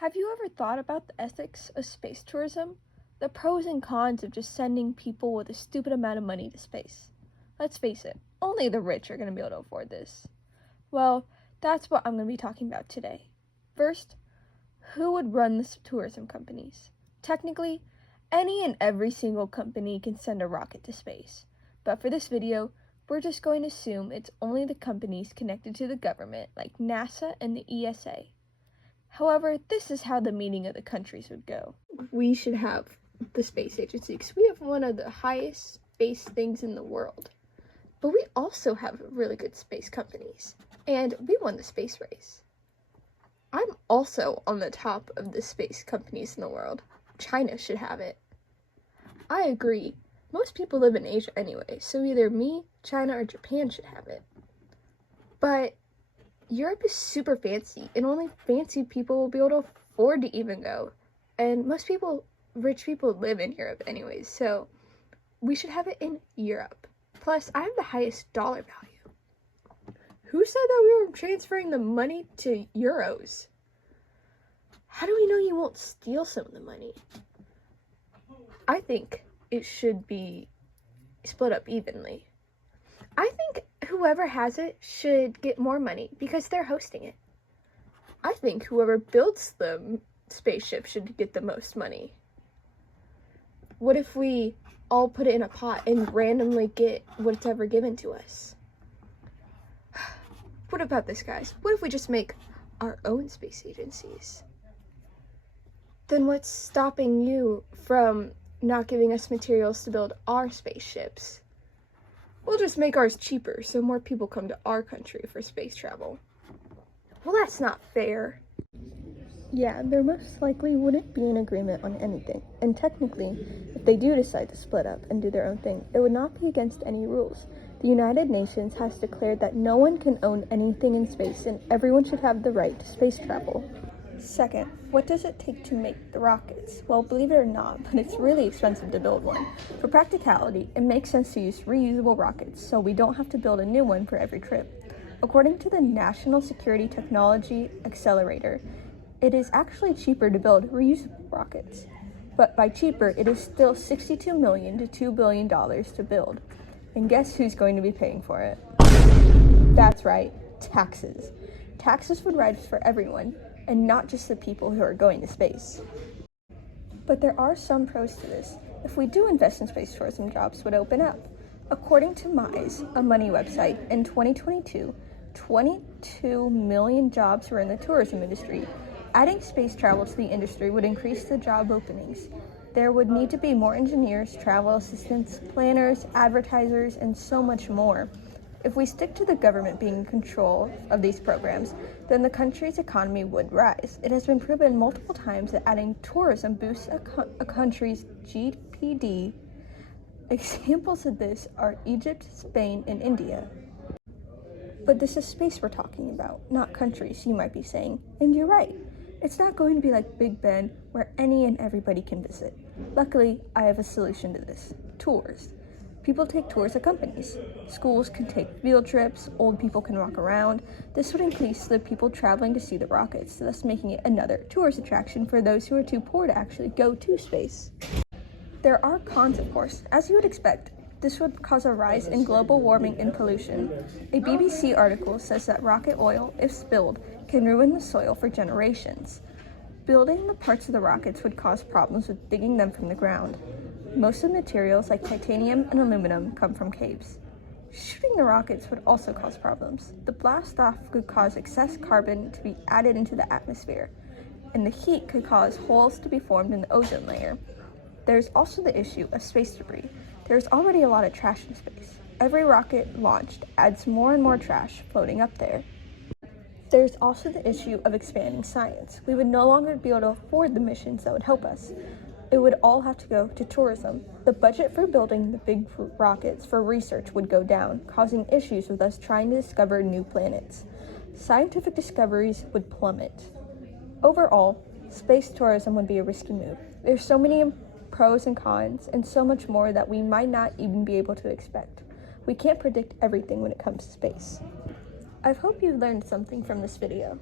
Have you ever thought about the ethics of space tourism? The pros and cons of just sending people with a stupid amount of money to space. Let's face it, only the rich are going to be able to afford this. Well, that's what I'm going to be talking about today. First, who would run the tourism companies? Technically, any and every single company can send a rocket to space. But for this video, we're just going to assume it's only the companies connected to the government like NASA and the ESA. However, this is how the meeting of the countries would go. We should have the space agency because we have one of the highest space things in the world. But we also have really good space companies, and we won the space race. I'm also on the top of the space companies in the world. China should have it. I agree. Most people live in Asia anyway, so either me, China, or Japan should have it. But Europe is super fancy, and only fancy people will be able to afford to even go. And most people, rich people, live in Europe anyways, so we should have it in Europe. Plus, I have the highest dollar value. Who said that we were transferring the money to euros? How do we know you won't steal some of the money? I think it should be split up evenly. I think whoever has it should get more money because they're hosting it. I think whoever builds the spaceship should get the most money. What if we all put it in a pot and randomly get whatever given to us? What about this, guys? What if we just make our own space agencies? Then what's stopping you from not giving us materials to build our spaceships? We'll just make ours cheaper so more people come to our country for space travel. Well, that's not fair. Yeah, there most likely wouldn't be an agreement on anything. And technically, if they do decide to split up and do their own thing, it would not be against any rules. The United Nations has declared that no one can own anything in space and everyone should have the right to space travel. Second, what does it take to make the rockets? Well, believe it or not, but it's really expensive to build one. For practicality, it makes sense to use reusable rockets, so we don't have to build a new one for every trip. According to the National Security Technology Accelerator, it is actually cheaper to build reusable rockets. But by cheaper, it is still $62 million to $2 billion to build. And guess who's going to be paying for it? That's right, taxes. Taxes would rise for everyone, and not just the people who are going to space. But there are some pros to this. If we do invest in space tourism, jobs would open up. According to MISE, a money website, in 2022, 22 million jobs were in the tourism industry. Adding space travel to the industry would increase the job openings. There would need to be more engineers, travel assistants, planners, advertisers, and so much more. If we stick to the government being in control of these programs, then the country's economy would rise. It has been proven multiple times that adding tourism boosts a country's GDP. Examples of this are Egypt, Spain, and India. But this is space we're talking about, not countries, you might be saying. And you're right. It's not going to be like Big Ben, where any and everybody can visit. Luckily, I have a solution to this. Tours. People take tours of companies. Schools can take field trips, old people can walk around. This would increase the people traveling to see the rockets, thus making it another tourist attraction for those who are too poor to actually go to space. There are cons, of course. As you would expect, this would cause a rise in global warming and pollution. A BBC article says that rocket oil, if spilled, can ruin the soil for generations. Building the parts of the rockets would cause problems with digging them from the ground. Most of the materials, like titanium and aluminum, come from caves. Shooting the rockets would also cause problems. The blast-off could cause excess carbon to be added into the atmosphere, and the heat could cause holes to be formed in the ozone layer. There's also the issue of space debris. There's already a lot of trash in space. Every rocket launched adds more and more trash floating up there. There's also the issue of expanding science. We would no longer be able to afford the missions that would help us. It would all have to go to tourism. The budget for building the big rockets for research would go down, causing issues with us trying to discover new planets. Scientific discoveries would plummet. Overall, space tourism would be a risky move. There's so many pros and cons, and so much more that we might not even be able to expect. We can't predict everything when it comes to space. I hope you learned something from this video.